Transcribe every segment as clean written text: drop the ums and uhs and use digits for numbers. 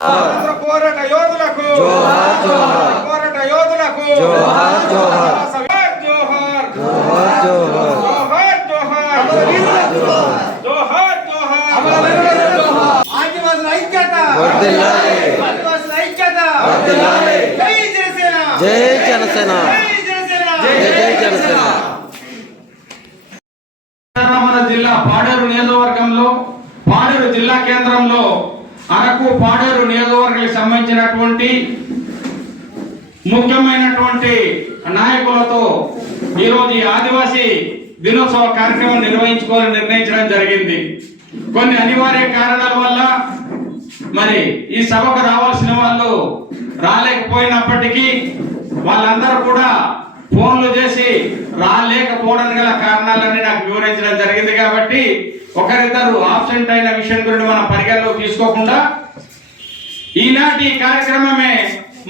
పోరాట యోధులకు పోరాట యోధులకు జోహార్ జోహార్ జోహార్ జోహార్ జోహార్ జోహార్ జోహార్ ఆదివాసుల ఐక్యత వర్ధిల్లాలి ఆదివాసుల ఐక్యత వర్ధిల్లాలి జై జనసేన జై జనసేన జై జనసేన జిల్లా పాడేరు నియోజకవర్గంలో పాడేరు జిల్లా కేంద్రంలో అరకు పాడేరు నియోజకవర్గానికి సంబంధించినటువంటి ముఖ్యమైనటువంటి నాయకులతో ఈరోజు ఈ ఆదివాసీ దినోత్సవ కార్యక్రమం నిర్వహించుకోవాలని నిర్ణయించడం జరిగింది. కొన్ని అనివార్య కారణాల వల్ల మరి ఈ సభకు రావాల్సిన వాళ్ళు రాలేకపోయినప్పటికీ వాళ్ళందరూ కూడా ఫోన్లు చేసి రాలేకపోవడానికి గల కారణాలన్నీ నాకు వివరించడం జరిగింది. కాబట్టి ఒకరిద్దరు ఆబ్సెంట్ అయిన విషయం గురించి మనం పరిగణలో తీసుకోకుండా ఈనాటి కార్యక్రమమే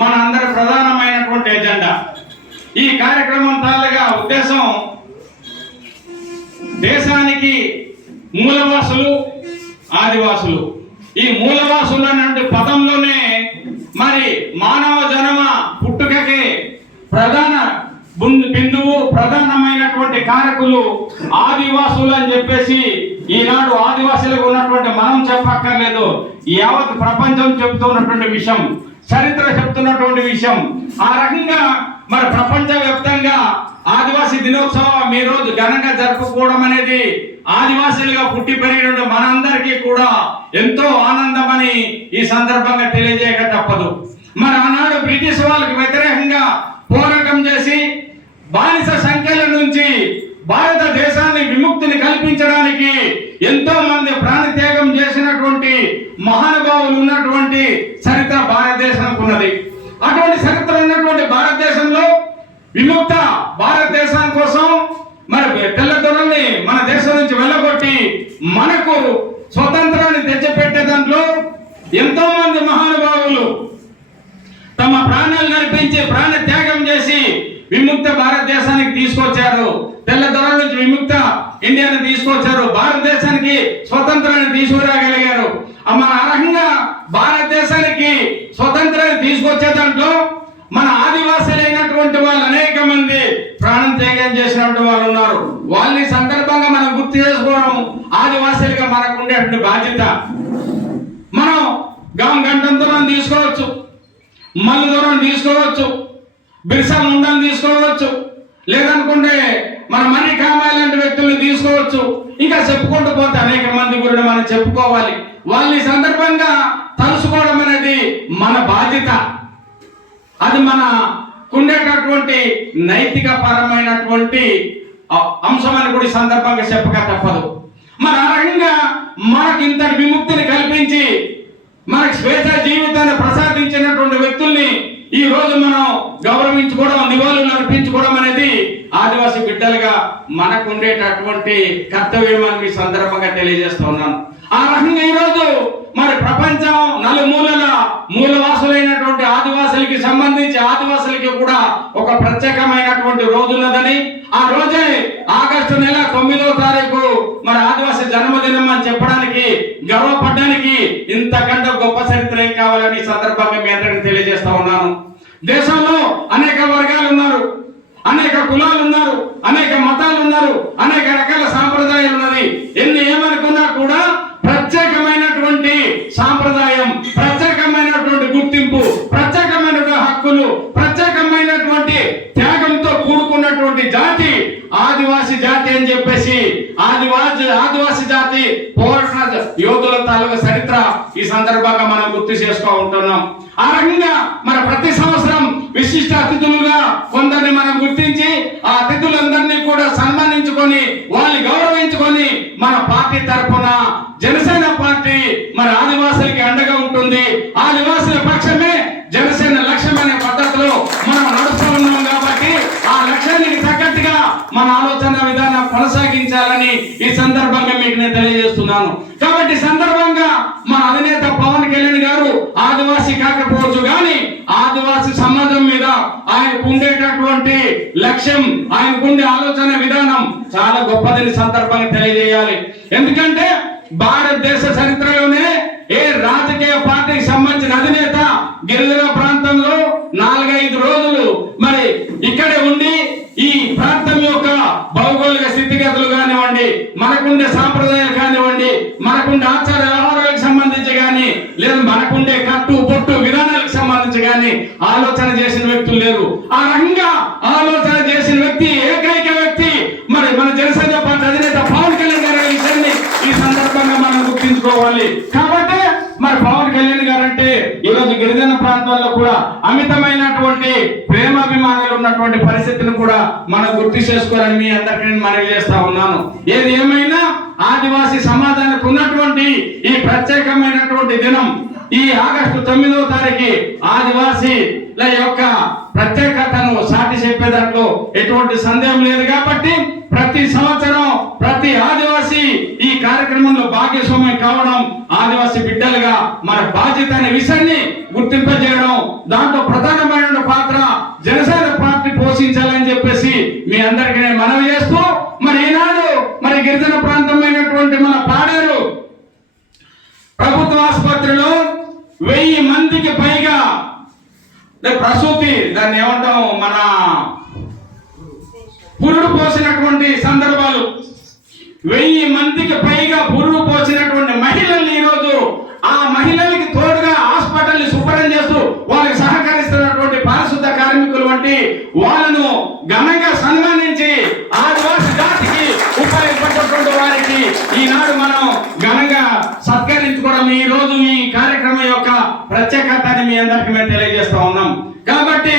మన అందరి ప్రధానమైనటువంటి ఎజెండా. ఈ కార్యక్రమం తాలూగా ఉద్దేశం దేశానికి మూలవాసులు ఆదివాసులు. ఈ మూలవాసులు అనే పదంలోనే మరి మానవ జన్మ పుట్టుకకి ప్రధాన బిందువు ప్రధానమైనటువంటి కారకులు ఆదివాసులు అని చెప్పేసి ఈనాడు ఆదివాసులకు ఉన్నటువంటి మనం చెప్పక్కర్లేదు, యావత్ ప్రపంచం చెప్తున్నటువంటి విషయం, చరిత్ర చెప్తున్నటువంటి విషయం. ఆ రకంగా మరి ప్రపంచ వ్యాప్తంగా ఆదివాసీ దినోత్సవం ఈ రోజు ఘనంగా జరుపుకోవడం అనేది ఆదివాసులుగా పుట్టి పెరిగిన మనందరికీ కూడా ఎంతో ఆనందమని ఈ సందర్భంగా తెలియజేయక తప్పదు. మరి ఆనాడు బ్రిటిష్ వాళ్ళకి వ్యతిరేకంగా పోరాటం చేసి బానిస సంఖ్యల నుంచి భారతదేశాన్ని విముక్తిని కల్పించడానికి ఎంతో మంది ప్రాణత్యాగం చేసినటువంటి మహానుభావులు ఉన్నటువంటి చరిత్ర భారతదేశానికి ఉన్నది. అటువంటి చరిత్ర ఉన్నటువంటి భారతదేశంలో విముక్త భారతదేశం కోసం మరి తెల్లదొరల్ని మన దేశం నుంచి వెళ్ళగొట్టి మనకు స్వతంత్రాన్ని తెచ్చిపెట్టే దాంట్లో ఎంతో మంది మహానుభావులు తమ ప్రాణాలు నడిపించి ప్రాణ త్యాగం చేసి విముక్త భారతదేశానికి తీసుకొచ్చారు. తెల్లదొరల నుంచి విముక్త ఇండియాని తీసుకొచ్చారు, భారతదేశానికి స్వతంత్రాన్ని తీసుకురాగలిగారు. మన అర్హంగా భారతదేశానికి స్వతంత్రాన్ని తీసుకొచ్చే దాంట్లో మన ఆదివాసులైనటువంటి వాళ్ళు అనేక మంది ప్రాణం త్యాగం చేసినటువంటి వాళ్ళు ఉన్నారు. వాళ్ళని సందర్భంగా మనం గుర్తు చేసుకోవడం ఆదివాసులుగా మనకు ఉండేటువంటి బాధ్యత. మనం గంటం దూరం తీసుకోవచ్చు, మల్లు దూరం తీసుకోవచ్చు, బిర్సా ముండాన్ని తీసుకోవచ్చు, లేదనుకుంటే మన మర్రి కామాయి లాంటి వ్యక్తుల్ని తీసుకోవచ్చు. ఇంకా చెప్పుకుంటూ పోతే అనేక మంది గురించి మనం చెప్పుకోవాలి. వాళ్ళని సందర్భంగా తలుసుకోవడం అనేది మన బాధ్యత. అది మన ఉండేటటువంటి నైతిక పరమైనటువంటి అంశం అని కూడా ఈ సందర్భంగా చెప్పక తప్పదు. మరి ఆ రకంగా మనకి ఇంతటి విముక్తిని కల్పించి మనకి స్వేచ్ఛ జీవితాన్ని ప్రసాదించినటువంటి వ్యక్తుల్ని ఈ రోజు మనం గౌరవించుకోవడం, నివాళులు అర్పించుకోవడం అనేది ఆదివాసీ బిడ్డలుగా మనకు ఉండేటటువంటి కర్తవ్యం అని ఈ సందర్భంగా తెలియజేస్తూ ఉన్నాను. ఆ రకంగా ఈరోజు మరి ప్రపంచం నలుమూలల మూలవాసులైనటువంటి ఆదివాసులకి సంబంధించి ఆదివాసులకి కూడా ఒక ప్రత్యేకమైనటువంటి రోజు ఉన్నదని, ఆ రోజే ఆగస్టు నెల 9వ తారీఖు మరి ఆదివాసీ జన్మదినం అని చెప్పడానికి గర్వపడడానికి ఇంతకంటే గొప్ప చరిత్ర ఏం కావాలని సందర్భంగా మీ అందరికీ తెలియజేస్తా ఉన్నాను. దేశంలో అనేక వర్గాలు ఉన్నారు, అనేక కులాలు ఉన్నారు, అనేక మతాలు ఉన్నారు, అనేక రకాల సాంప్రదాయాలు ఉన్నది. ఎన్ని ఏమనుకున్నా కూడా ప్రత్యేకమైనటువంటి సాంప్రదాయం, ప్రత్యేకమైనటువంటి గుర్తింపు, ప్రత్యేకమైనటువంటి హక్కులు, ప్రత్యేకమైనటువంటి త్యాగంతో కూడుకున్నటువంటి జాతి ఆదివాసీ జాతి అని చెప్పేసి ఆదివాసీ జాతి పోరాట యోధుల తాలూకా చరిత్ర ఈ సందర్భంగా మనం గుర్తు చేసుకో ఉంటున్నాం. ఆ రకంగా మన ప్రతి సంవత్సరం విశిష్ట అతిథులుగా కొందరిని మనం గుర్తించి ఆ అతిథులందరినీ కూడా సన్మానించుకొని వాళ్ళని గౌరవించుకొని మన పార్టీ తరఫున జనసేన పార్టీ మరి ఆదివాసులకి అండగా ఉంటుంది. ఆదివాసుల పక్షమే జనసేన లక్ష్యం అనే పద్ధతిలో మనం నడుస్తూ ఉన్నాం. కాబట్టి ఆ లక్ష్యానికి తగ్గట్టుగా మన ఆలోచన విధానం కొనసాగించాలని ఈ సందర్భంగా మీకు నేను తెలియజేస్తున్నాను. కాబట్టి సందర్భంగా మన అధినేత పవన్ కళ్యాణ్ గారు ఆదివాసీ కాకపోవచ్చు కానీ ఆదివాసీ సమాజం మీద ఆయనకు ఉండేటటువంటి లక్ష్యం, ఆయనకు ఉండే ఆలోచన విధానం చాలా గొప్పదని సందర్భంగా తెలియజేయాలి. ఎందుకంటే భారతదేశ చరిత్రలోనే ఏ రాజకీయ పార్టీ పార్టీకి సంబంధించిన అధినేత గిరిజన ప్రాంతంలో 4-5 రోజులు మరి ఇక్కడే ఉండి ఈ ప్రాంతం యొక్క భౌగోళిక స్థితిగతులు కానివ్వండి, మనకుండే సాంప్రదాయాలు కానివ్వండి, మనకుండే ఆచార వ్యవహారాలకు సంబంధించి కానీ, లేదా మనకుండే కట్టు పొట్టు విధానాలకు సంబంధించి కానీ ఆలోచన చేసిన వ్యక్తులు లేరు. ఆ రకంగా ఆలోచన చేసిన వ్యక్తి, ఏకైక వ్యక్తి మరి మన జనసేన పార్టీ అధినేత పవన్ కళ్యాణ్ గారి విషయాన్ని ఈ సందర్భంగా మనం గుర్తించుకోవాలి. కాబట్టి మరి పవన్ కళ్యాణ్ గారు అంటే ఈరోజు గిరిజన ప్రాంతాల్లో కూడా అమితమైనటువంటి ప్రేమాభిమానాలు ఉన్నటువంటి పరిస్థితిని కూడా మనం గుర్తు చేసుకోవాలని మీ అందరికీ నేను మనవి చేస్తా ఉన్నాను. ఏది ఏమైనా ఆదివాసీ సమాజానికి ఉన్నటువంటి ఈ ప్రత్యేకమైనటువంటి దినం ఈ ఆగస్టు 9వ తారీఖు ఆదివాసీల యొక్క ప్రత్యేకతను సాటి చెప్పే దాంట్లో ఎటువంటి సందేహం లేదు. కాబట్టి ప్రతి సంవత్సరం ప్రతి ఆదివాసీ ఈ కార్యక్రమంలో భాగస్వామ్యం కావడం ఆదివాసీ బిడ్డలుగా మన బాధ్యత అనే విషయాన్ని గుర్తింపజేయడం, దాంట్లో ప్రధానమైన పాత్ర జనసేన పార్టీ పోషించాలని చెప్పేసి మీ అందరికీ నేను మనవి చేస్తూ, మరి ఈనాడు మరి గిరిజన ప్రాంతమైనటువంటి మన పాడేరు ప్రభుత్వ ఆసుపత్రిలో 1000 మందికి పైగా ప్రసూతి, దాన్ని ఏమంటాం, మన పురుడు పోసినటువంటి సందర్భాలు, 1000 మందికి పైగా పురుడు పోసినటువంటి మహిళల్ని ఈరోజు ఆ మహిళలకి తోడుగా హాస్పిటల్ని శుభ్రం చేస్తూ వాళ్ళకి సహకరిస్తున్నటువంటి పారిశుద్ధ కార్మికులు వంటి వాళ్ళను ఘనంగా సన్మానించి ఆదివాసి జాతికి ఉపయోగపడేటువంటి వారికి ఈనాడు మనం ఘనంగా సత్కరించుకోవడం ఈ రోజు ఈ కార్యక్రమం యొక్క ప్రత్యేకతని మీ అందరికీ మేము తెలియజేస్తా ఉన్నాం. కాబట్టి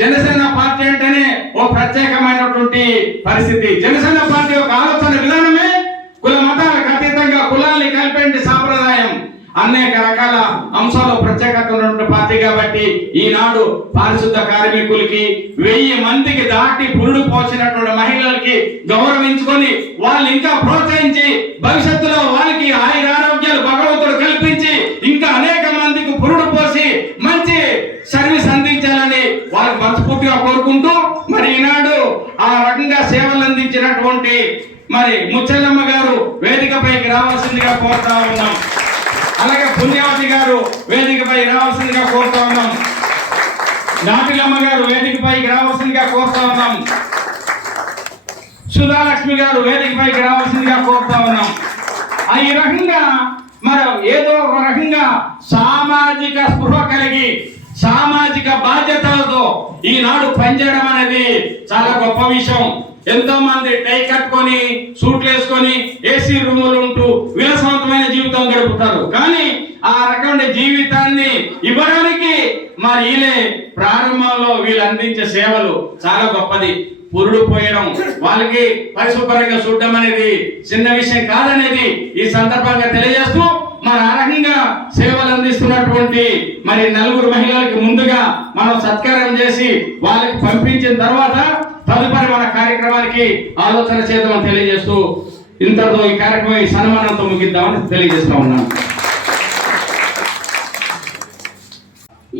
జనసేన పార్టీ అంటేనే ఓ ప్రత్యేకమైనటువంటి పరిస్థితి. జనసేన పార్టీ యొక్క ఆలోచన విధానమే కుల మతాలకు అతీతంగా కులాల్ని కలిపే సాంప్రదాయం, అనేక రకాల అంశాలు ప్రత్యేకత ఉన్నటువంటి పార్టీ. కాబట్టి ఈనాడు పారిశుద్ధ కార్మికులకి 1000 మందికి దాటి పురుడు పోసినటువంటి మహిళలకి గౌరవించుకొని వాళ్ళు ఇంకా ప్రోత్సహించి భవిష్యత్తులో వాళ్ళకి ఆరోగ్యాలు భగవంతుడు కల్పించి ఇంకా అనేక మందికి పురుడు పోసి మంచి సర్వీస్ అందించాలని వాళ్ళకి మనస్ఫూర్తిగా కోరుకుంటూ, మరి ఈనాడు ఆ రకంగా సేవలు అందించినటువంటి మరి ముచ్చలమ్మ గారు వేదికపైకి రావాల్సిందిగా కోరుతా ఉన్నాం. అలాగే పుణ్యవతి గారు వేదికపై రావాల్సిందిగా కోరుతా ఉన్నాం. నాటిలమ్మ గారు వేదికపైకి రావాల్సిందిగా కోరుతా ఉన్నాం. సుధాలక్ష్మి గారు వేదికపైకి రావాల్సిందిగా కోరుతా ఉన్నాం. ఈ రకంగా మరి ఏదో ఒక రకంగా సామాజిక స్పృహ కలిగి సామాజిక బాధ్యతలతో ఈనాడు పనిచేయడం అనేది చాలా గొప్ప విషయం. ఎంతో మంది టై కట్టుకొని సూట్లు వేసుకొని ఏసీ రూములు ఉంటూ విలాసవంతమైన జీవితం గడుపుతారు. కానీ ఆ రకమైన జీవితాన్ని ఇవ్వడానికి మరి వీళ్ళే ప్రారంభంలో వీళ్ళు అందించే సేవలు చాలా గొప్పది. పురుడు పోయడం, వాళ్ళకి పరిశుభ్రంగా చూడడం అనేది చిన్న విషయం కాదనేది ఈ సందర్భంగా తెలియజేస్తూ, మరి ఆ రకంగా సేవలు అందిస్తున్నటువంటి మరి 4 మహిళలకు ముందుగా మనం సత్కారం చేసి వాళ్ళకి పంపించిన తర్వాత తదుపరి మన కార్యక్రమానికి ఆలోచన చేద్దామని తెలియజేస్తూ ఇంతతో ఈ కార్యక్రమం ఈ సన్మానంతో ముగిద్దామని తెలియజేస్తా ఉన్నాను.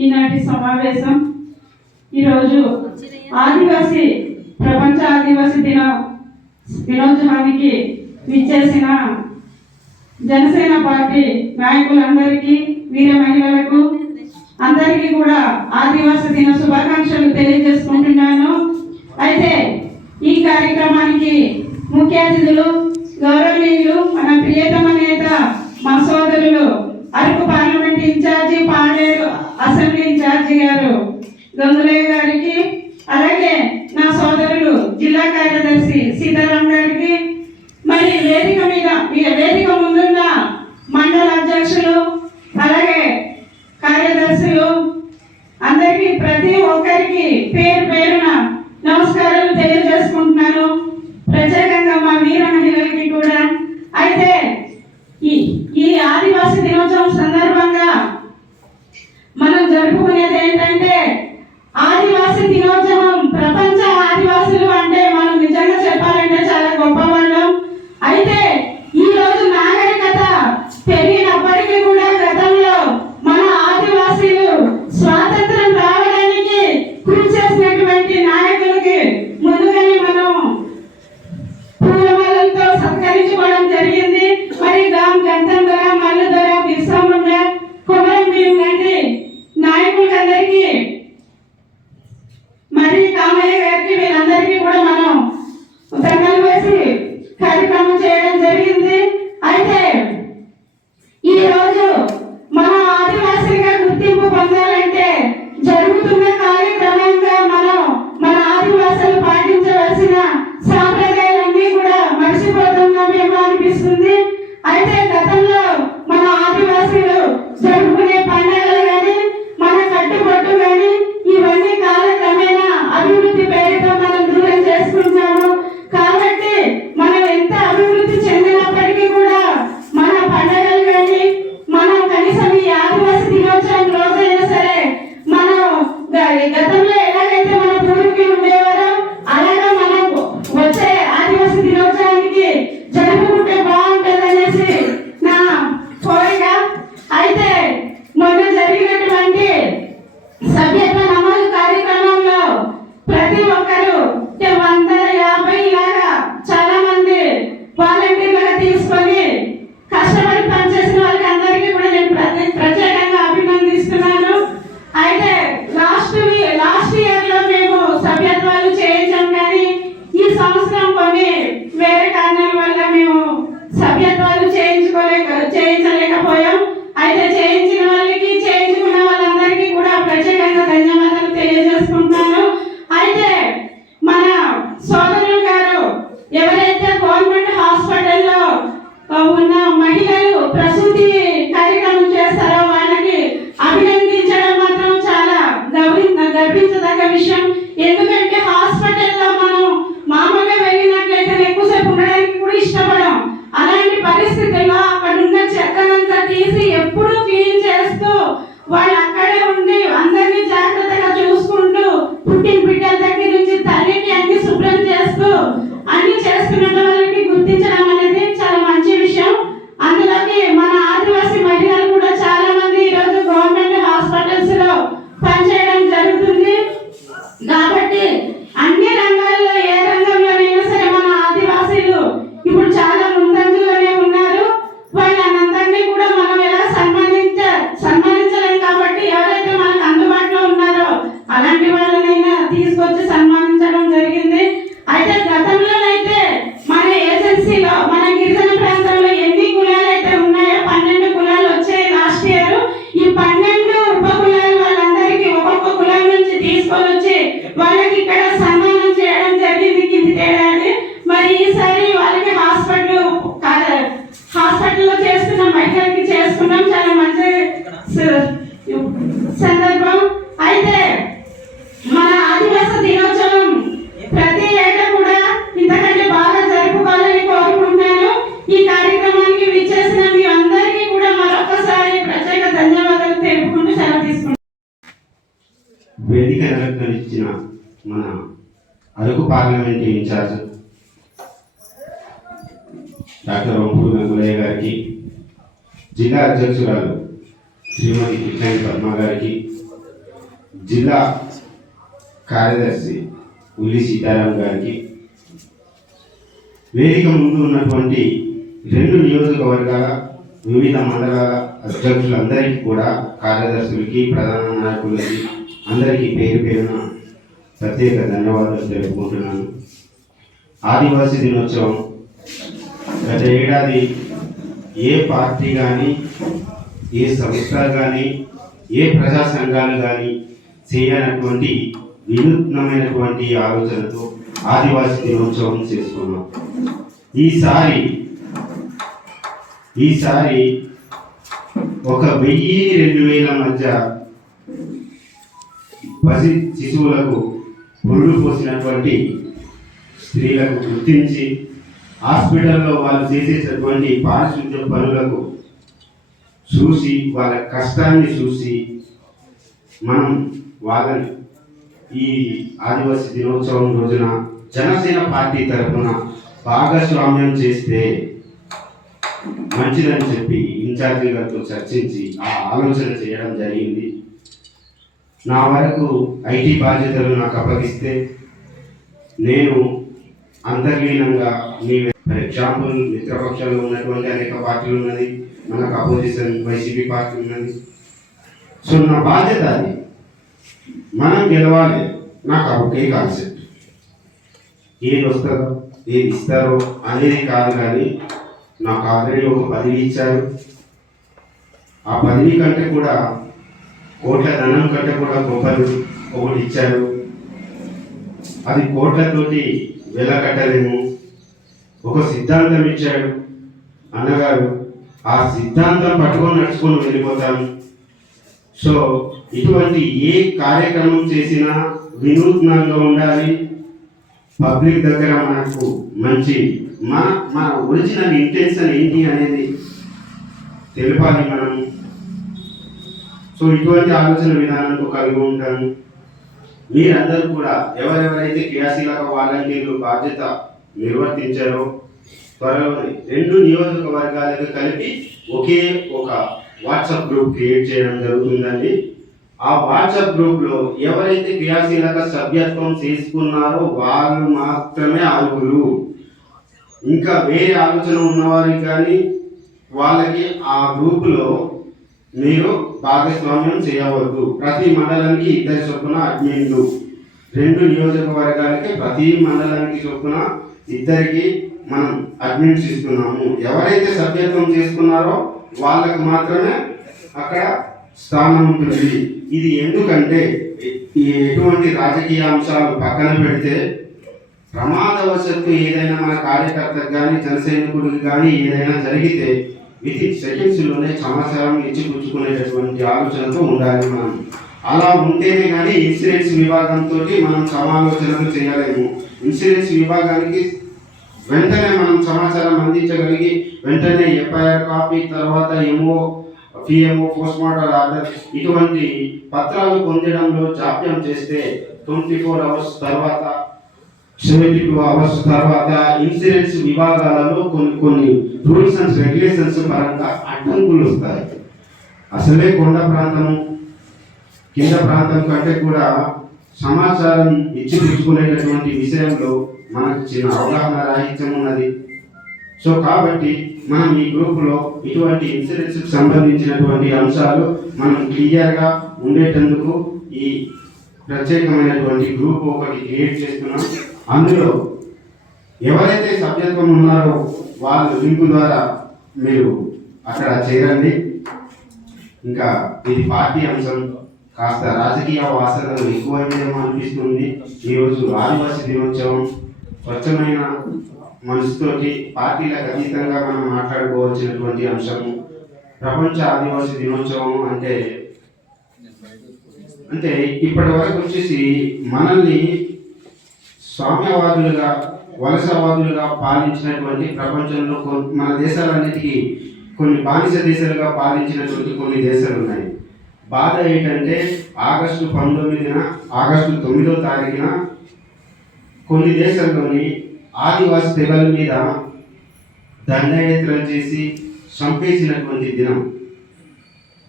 ఈనాటి సమావేశం ఈరోజు ఆదివాసీ ప్రపంచ ఆదివాసీ దినోత్సవానికి విచ్చేసిన జనసేన పార్టీ నాయకులందరికీ, వీర మహిళలకు అందరికీ కూడా ఆదివాసీ దిన శుభాకాంక్షలు తెలియజేసుకుంటున్నాను. అయితే ఈ కార్యక్రమానికి ముఖ్య అతిథులు గౌరవనీయులు మన ప్రియతమ నేత మా సోదరులు Araku parliament in charge Paderu assembly in charge గారు గంగులయ్య గారికి, అలాగే నా సోదరులు జిల్లా కార్యదర్శి సీతారాం గారికి, మరి వేదిక ముందున్న మండల అధ్యక్షులు అలాగే కార్యదర్శులు అందరికీ ప్రతి ఒక్కరికి పేరు పేరున నమస్కారాలు తెలియజేసుకుంటున్నాను. ప్రత్యేకంగా మా వీర మహిళలకి కూడా. అయితే ఈ ఆదివాసీ దినోత్సవం సందర్భంగా మనం జరుపుకునేది ఏంటంటే ఆదివాసీ దినోత్సవం. ప్రపంచ ఆదివాసులు అంటే మనం నిజంగా చెప్పాలంటే చాలా గొప్పవాళ్ళం. అయితే ఈ రోజు నాగరికత పెరిగినప్పటికీ కూడా గతంలో మన ఆదివాసీలు స్వాతంత్రం రావడానికి కృషి చేసినటువంటి నాయకులకి ముందుగానే మనం పూలమాలలతో సత్కరించుకోవడం జరిగింది. మరి గాం గంతం దొర, మల్లు దొర, బిర్సా ముండా, కొమరం భీమ్ పద్ధతిలో చేస్తున్నాం, మహిళలకి చేసుకున్నాం. చాలా మంచి సందర్భం. అయితే మన ఆదివాసీ దినోత్సవం ప్రతి ఏటా కూడా ఇంతకంటే బాగా జరుపుకోవాలని కోరుకుంటున్నాను. ఈ కార్యక్రమానికి విచ్చేసిన మీ అందరికీ కూడా మరొకసారి ప్రత్యేక ధన్యవాదాలు తెలుపుకుంటూ సెలవు తీసుకుంటాను. వేదిక అలంకరించిన మన Araku parliament in charge doctor Vampuru Gangulayya గారికి, జిల్లా అధ్యక్షురాలు శ్రీమతి కిట్టాని పద్మ గారికి, జిల్లా కార్యదర్శి ఉల్లి సీతారాం గారికి, వేదిక ముందు ఉన్నటువంటి 2 నియోజకవర్గాల వివిధ మండలాల అధ్యక్షులందరికీ కూడా, కార్యదర్శులకి, ప్రధాన నాయకులకి అందరికీ పేరు పేరున ప్రత్యేక ధన్యవాదాలు తెలుపుకుంటున్నాను. ఆదివాసీ దినోత్సవం గత ఏడాది ఏ పార్టీ కానీ, ఏ సంస్థ కానీ, ఏ ప్రజా సంఘాలు కానీ చేయనటువంటి వినూత్నమైనటువంటి ఆలోచనతో ఆదివాసీ దినోత్సవం చేసుకున్నాం. ఈసారి 1000-2000 మధ్య పసి శిశువులకు పురుడు పోసినటువంటి స్త్రీలకు గుర్తించి హాస్పిటల్లో వాళ్ళు చేసేటటువంటి పారిశుద్ధ్య పనులకు చూసి, వాళ్ళ కష్టాన్ని చూసి మనం వాళ్ళని ఈ ఆదివాసీ దినోత్సవం రోజున జనసేన పార్టీ తరఫున భాగస్వామ్యం చేస్తే మంచిదని చెప్పి ఇన్ఛార్జి గారితో చర్చించి ఆ ఆలోచన చేయడం జరిగింది. నా వరకు ఐటీ బాధ్యతలు నాకు అప్పగిస్తే నేను అంతర్లీనంగా మీ ఫర్ ఎగ్జాంపుల్ మిత్రపక్షంలో ఉన్నటువంటి అనేక పార్టీలు ఉన్నది, మనకు అపోజిషన్ వైసీపీ పార్టీ ఉన్నది. సో నా బాధ్యత అది, మనం గెలవాలి. నాకు ఒకే కాన్సెప్ట్, ఏది వస్తారో ఏది ఇస్తారో అనేది కాదు, కానీ నాకు ఆల్రెడీ ఒక పదవి ఇచ్చారు. ఆ పదవి కంటే కూడా, కోట్ల ధనం కంటే కూడా గొప్పలు ఒకటి ఇచ్చారు. అది కోట్లతోటి వెలకట్టలేము. ఒక సిద్ధాంతం ఇచ్చాడు అన్నగారు, ఆ సిద్ధాంతం పట్టుకొని నడుచుకొని వెళ్ళిపోతాము. సో ఇటువంటి ఏ కార్యక్రమం చేసినా వినూత్నంగా ఉండాలి. పబ్లిక్ దగ్గర మనకు మంచి మన ఒరిజినల్ ఇంటెన్షన్ ఏంటి అనేది తెలిపాలి మనం. సో ఇటువంటి ఆలోచన విధానంతో కలిగి ఉంటాను. మీరందరూ కూడా ఎవరెవరైతే క్రియాశీలక వాలంటీర్లు బాధ్యత నిర్వర్తించారో త్వరలోనే 2 నియోజకవర్గాలకు కలిపి ఒకే ఒక వాట్సాప్ గ్రూప్ క్రియేట్ చేయడం జరుగుతుందండి. ఆ వాట్సాప్ గ్రూప్లో ఎవరైతే క్రియాశీలక సభ్యత్వం చేసుకున్నారో వాళ్ళు మాత్రమే అర్హులు. ఇంకా వేరే ఆలోచన ఉన్నవారికి కానీ వాళ్ళకి ఆ గ్రూపులో మీరు భాగస్వామ్యం చేయవద్దు. ప్రతి మండలానికి 2 చొప్పున అడ్మిన్లు, 2 నియోజకవర్గాలకి ప్రతి మండలానికి చొప్పున 2కి మనం అడ్మిన్స్ ఇస్తున్నాము. ఎవరైతే సభ్యత్వం చేసుకున్నారో వాళ్ళకు మాత్రమే అక్కడ స్థానం ఉంటుంది. ఇది ఎందుకంటే ఎటువంటి రాజకీయ అంశాలు పక్కన పెడితే ప్రమాదవశత్తు ఏదైనా మన కార్యకర్తకు కానీ జనసైనికుడికి కానీ ఏదైనా జరిగితే వితిన్ సెకండ్స్లోనే సమాచారం ఇచ్చిపుచ్చుకునేటటువంటి ఆలోచనతో ఉండాలి మనం. అలా ఉంటేనే కానీ ఇన్సూరెన్స్ విభాగంతో మనం సమాలోచనలు చేయలేము. ఇన్సూరెన్స్ విభాగానికి వెంటనే మనం సమాచారం అందించగలిగి వెంటనే ఎఫ్ఐఆర్ కాపీ, తర్వాత పిఎంఓ పోస్ట్మార్టం ఆర్డర్ ఇటువంటి పత్రాలు పొందడంలో జాప్యం చేస్తే 24 అవర్స్ తర్వాత 72 అవర్స్ తర్వాత ఇన్సూరెన్స్ విభాగాలలో కొన్ని రూల్స్ అండ్ రెగ్యులేషన్స్ పరంగా అడ్డంకులు వస్తాయి. అసలే కొండ ప్రాంతం కింద ప్రాంతం కంటే కూడా సమాచారం ఇచ్చిపుచ్చుకునేటటువంటి విషయంలో మనకు చిన్న అవగాహన రాహిత్యం ఉన్నది. సో కాబట్టి మనం ఈ గ్రూపులో ఇటువంటి ఇన్సూరెన్స్కి సంబంధించినటువంటి అంశాలు మనం క్లియర్గా ఉండేటందుకు ఈ ప్రత్యేకమైనటువంటి గ్రూప్ ఒకటి క్రియేట్ చేస్తున్నాం. అందులో ఎవరైతే సభ్యత్వం ఉన్నారో వాళ్ళు లింకు ద్వారా మీరు అక్కడ చేరండి. ఇంకా ఇది పార్టీ అంశం, కాస్త రాజకీయ వాసనలు ఎక్కువైందేమో అనిపిస్తుంది. ఈరోజు ఆదివాసీ దినోత్సవం, స్వచ్ఛమైన మనసుతోటి పార్టీలకు అతీతంగా మనం మాట్లాడుకోవాల్సినటువంటి అంశము ప్రపంచ ఆదివాసీ దినోత్సవం అంటే ఇప్పటి వరకు వచ్చేసి మనల్ని సామ్యవాదులుగా వలసవాదులుగా పాలించినటువంటి ప్రపంచంలో మన దేశాలన్నిటికీ కొన్ని బానిస దేశాలుగా పాలించినటువంటి కొన్ని దేశాలు ఉన్నాయి. బాధ ఏంటంటే ఆగస్టు 9వ తారీఖున కొన్ని దేశాల్లోని ఆదివాసీ తెగల మీద దండయాత్రలు చేసి చంపేసినటువంటి దినం.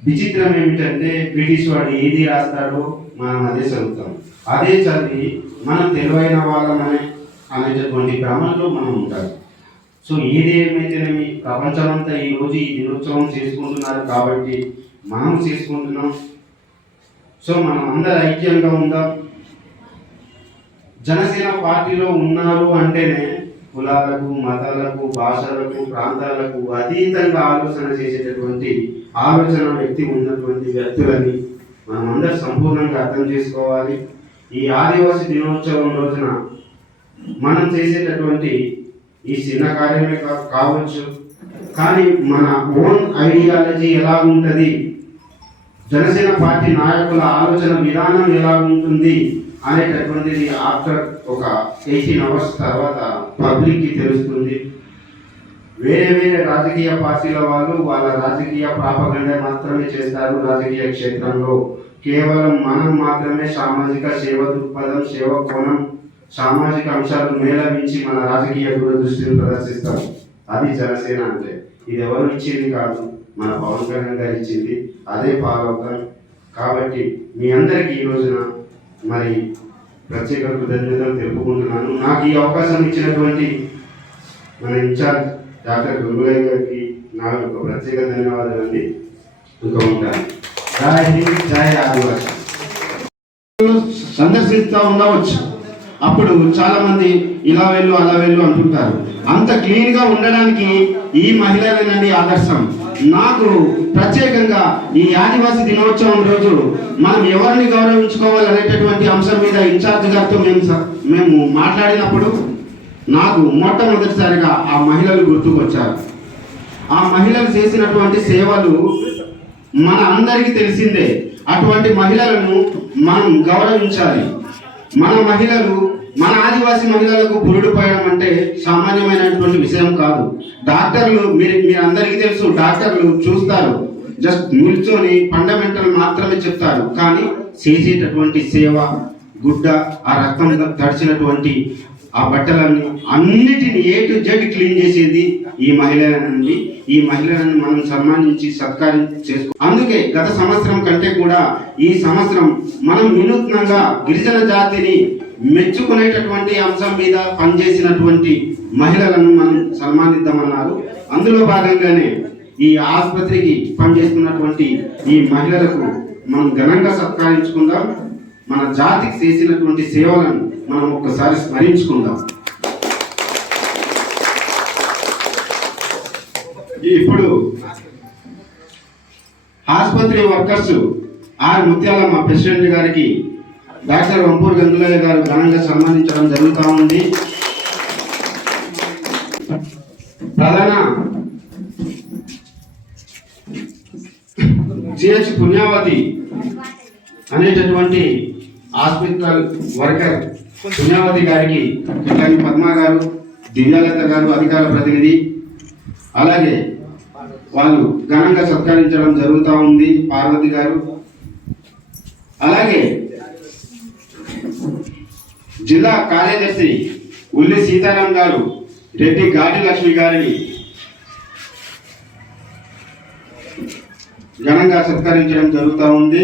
విచిత్రం ఏమిటంటే బ్రిటిష్ వాడు ఏది రాస్తాడో మనం అదే చదువుతాం, అదే చదివి మనం తెలివైన వాళ్ళమనే అనేటటువంటి భ్రమంలో మనం ఉంటాం. సో ఏది ఏమైతేనేమి ప్రపంచమంతా ఈరోజు ఈ దినోత్సవం చేసుకుంటున్నారు కాబట్టి మనం చేసుకుంటున్నాం. సో మనం అందరూ ఐక్యంగా ఉందాం. జనసేన పార్టీలో ఉన్నారు అంటేనే కులాలకు, మతాలకు, భాషలకు, ప్రాంతాలకు అతీతంగా ఆలోచన చేసేటటువంటి ఆలోచన వ్యక్తి ఉన్నటువంటి వ్యక్తులని మనం అందరూ సంపూర్ణంగా అర్థం చేసుకోవాలి. ఈ ఆదివాసీ దినోత్సవం రోజున మనం చేసేటటువంటి ఈ చిన్న కార్యమే కావచ్చు, కానీ మన ఓన్ ఐడియాలజీ ఎలా ఉంటుంది, జనసేన పార్టీ నాయకుల ఆలోచన విధానం ఎలా ఉంటుంది అనేటటువంటిది ఆఫ్టర్ ఒక 18 hours తర్వాత పబ్లిక్కి తెలుస్తుంది. వేరే రాజకీయ పార్టీల వాళ్ళు వాళ్ళ రాజకీయ ప్రాపగండా మాత్రమే చేస్తారు. రాజకీయ క్షేత్రంలో కేవలం మనం మాత్రమే సామాజిక సేవ దృక్పథం, సేవ కోణం, సామాజిక అంశాలను మేళవించి మన రాజకీయ దూరదృష్టిని ప్రదర్శిస్తాం. అది జనసేన అంటే. ఇది ఎవరు ఇచ్చింది కాదు, మన పవన్ కళ్యాణ్ గారు ఇచ్చింది, అదే ఫాలో అవుతాం. కాబట్టి మీ అందరికీ ఈ రోజున మరి ప్రత్యేక కృతజ్ఞతలు తెలుపుకుంటున్నాను. నాకు ఈ అవకాశం ఇచ్చినటువంటి మన ఇన్ఛార్జ్ డాక్టర్ గురుగయ్య గారికి నాకు ఒక ప్రత్యేక ధన్యవాదాలు అండి. ఇంకా ఉంటాను. జై హింద్, జై ఆదివాసీ. సందర్శిస్తూ ఉండవచ్చు, అప్పుడు చాలా మంది ఇలా వెళ్ళు అలా వెళ్ళు అంటుంటారు. అంత క్లీన్ గా ఉండడానికి ఈ మహిళలేనండి ఆదర్శం. నాకు ప్రత్యేకంగా ఈ ఆదివాసీ దినోత్సవం రోజు మనం ఎవరిని గౌరవించుకోవాలనేటటువంటి అంశం మీద ఇన్ఛార్జ్ గారితో మేము మాట్లాడినప్పుడు నాకు మొట్టమొదటిసారిగా ఆ మహిళలు గుర్తుకొచ్చారు. ఆ మహిళలు చేసినటువంటి సేవలు మన అందరికీ తెలిసిందే. అటువంటి మహిళలను మనం గౌరవించాలి. మన మహిళలు, మన ఆదివాసీ మహిళలకు పురుడు పోయడం అంటే సామాన్యమైనటువంటి విషయం కాదు. డాక్టర్లు మీరందరికీ తెలుసు, డాక్టర్లు చూస్తారు, జస్ట్ నిల్చొని ఫండమెంటల్ మాత్రమే చెప్తారు, కానీ చేసేటటువంటి సేవ, గుడ్డ, ఆ రక్తం తడిచినటువంటి ఆ బట్టలన్నీ అన్నిటిని A to Z క్లీన్ చేసేది ఈ మహిళలనండి. ఈ మహిళలను మనం సన్మానించి సత్కారం చేసుకో. అందుకే గత సంవత్సరం కంటే కూడా ఈ సంవత్సరం మనం వినూత్నంగా గిరిజన జాతిని మెచ్చుకునేటటువంటి అంశం మీద పనిచేసినటువంటి మహిళలను మనం సన్మానిద్దామన్నారు. అందులో భాగంగానే ఈ ఆసుపత్రికి పనిచేస్తున్నటువంటి ఈ మహిళలకు మనం ఘనంగా సత్కరించుకుందాం. మన జాతికి చేసినటువంటి సేవలను మనం ఒక్కసారి స్మరించుకుందాం. ఇప్పుడు ఆసుపత్రి వర్కర్స్ ఆర్ ముత్యాలమ్మ ప్రెసిడెంట్ గారికి డాక్టర్ వంపూర్ గంగులయ్య గారు ఘనంగా సన్మానించడం జరుగుతూ ఉంది. ప్రధాన సిహెచ్ పుణ్యావతి అనేటటువంటి హాస్పిటల్ వర్కర్ పుణ్యావతి గారికి కిట్టాని పద్మ గారు, దివ్యాలత గారు అధికార ప్రతినిధి, అలాగే వాళ్ళు ఘనంగా సత్కరించడం జరుగుతూ ఉంది. పార్వతి గారు, అలాగే జిల్లా కార్యదర్శి ఉల్లి సీతారాం గారు, రెడ్డి ఘాటి లక్ష్మి గారిని ఘనంగా సత్కరించడం జరుగుతూ ఉంది.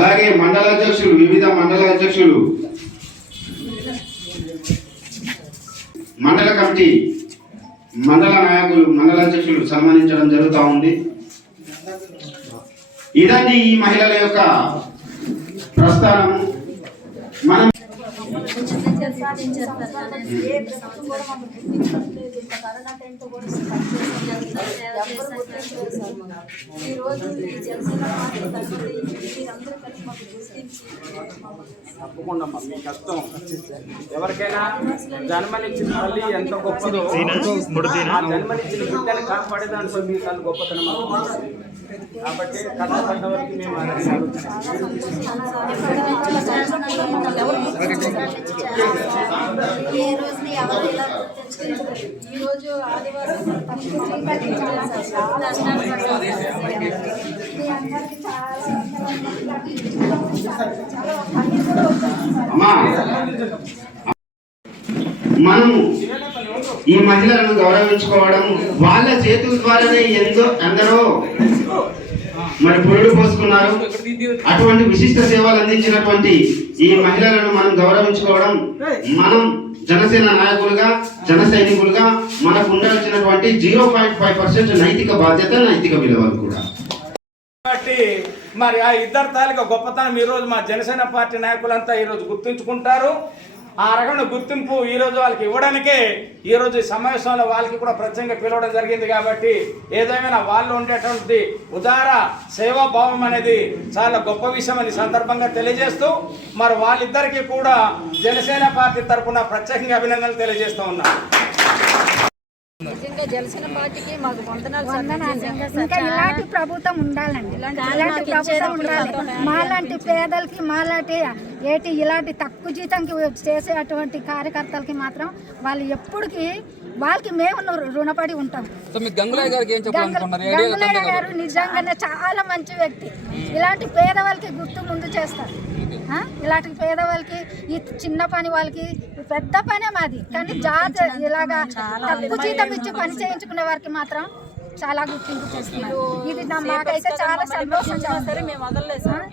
అలాగే మండల అధ్యక్షులు, వివిధ మండల అధ్యక్షులు, మండల కమిటీ, మండల నాయకులు, మండల అధ్యక్షులు సన్మానించడం జరుగుతూ ఉంది. ఇదండి ఈ మహిళల యొక్క ప్రస్థానము. మనం కరోనా టెంట్ కూడా ఈ రోజు ఈ జనసేన పార్టీ తరఫున మీరందరూ కలిసి మాకు గుర్తించి తప్పకుండా అమ్మా, మీ కష్టం ఎవరికైనా జన్మనిచ్చిన తల్లి ఎంత గొప్పదో ఆ జన్మనిచ్చిన బిడ్డని కాపాడే దాంట్లో మీ తల్లి గొప్పతనం అనిపిస్తుంది. కాబట్టి కష్టపడ్డ వరకు మేము అది చాలా సంతోషం. ఏ రోజుని ఎవరు ఇలా గుర్తించలేదు. ఈ రోజు ఆదివారం అమ్మా మనము ఈ మహిళలను గౌరవించుకోవడం వాళ్ళ చేతుల ద్వారానే ఎందరో మరి పురుడు పోసుకున్నారు. అటువంటి విశిష్ట సేవలు అందించినటువంటి ఈ మహిళలను మనం గౌరవించుకోవడం మనం జనసేన నాయకులుగా జన సైనికులుగా మనకు ఉండాల్సినటువంటి 0.5% నైతిక బాధ్యత, నైతిక విలువలు కూడా. కాబట్టి మరి ఆ ఇద్దరు తాలూకా గొప్పతనం ఈరోజు మా జనసేన పార్టీ నాయకులంతా ఈరోజు గుర్తుంచుకుంటారు. ఆ రకమైన గుర్తింపు ఈరోజు వాళ్ళకి ఇవ్వడానికే ఈరోజు ఈ సమావేశంలో వాళ్ళకి కూడా ప్రత్యేకంగా పిలవడం జరిగింది. కాబట్టి ఏదేమైనా వాళ్ళు ఉండేటువంటి ఉదార సేవాభావం అనేది చాలా గొప్ప విషయం అని సందర్భంగా తెలియజేస్తూ మరి వాళ్ళిద్దరికీ కూడా జనసేన పార్టీ తరఫున ప్రత్యేకంగా అభినందనలు తెలియజేస్తూ ఉన్నాం. నిజంగా జనసేన పార్టీకి మాకు వందనాలు. ఇంకా ఇలాంటి ప్రభుత్వం ఉండాలండి, ఇలాంటి ప్రభుత్వం ఉండాలి. మాలాంటి పేదలకి, మాలాంటి ఇలాంటి తక్కువ జీతంకి చేసే అటువంటి కార్యకర్తలకి మాత్రం వాళ్ళు ఎప్పటికీ వాళ్ళకి మేము రుణపడి ఉంటాం. గంగులయ్య గారు నిజంగానే చాలా మంచి వ్యక్తి. ఇలాంటి పేదవాళ్ళకి గుర్తు ముందు చేస్తారు. ఇలాంటి పేదవాళ్ళకి ఈ చిన్న పని వాళ్ళకి పెద్ద పనే మాది, కానీ జాతి ఇలాగా తక్కువ జీతం ఇచ్చి పని చేయించుకునే వారికి మాత్రం చాలా గుర్తింపు చేస్తున్నారు. ఇది మాకైతే చాలా సంతోషంగా సరే మేము వదలలేదు సార్.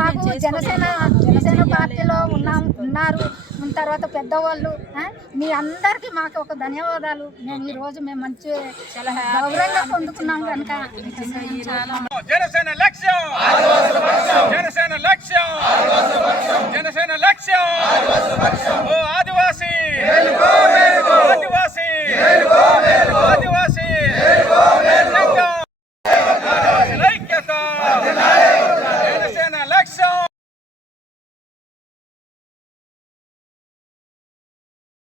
మాకు జనసేన పార్టీలో ఉన్నారు. తర్వాత పెద్దవాళ్ళు మీ అందరికీ మాకు ఒక ధన్యవాదాలు. మేము ఈ రోజు మేము మంచి గౌరవంగా పొందుతున్నాం కనుక జనసేన లక్ష్యం, జనసేన లక్ష్యం, జనసేన లక్ష్యం. ఓ ఆదివాసీ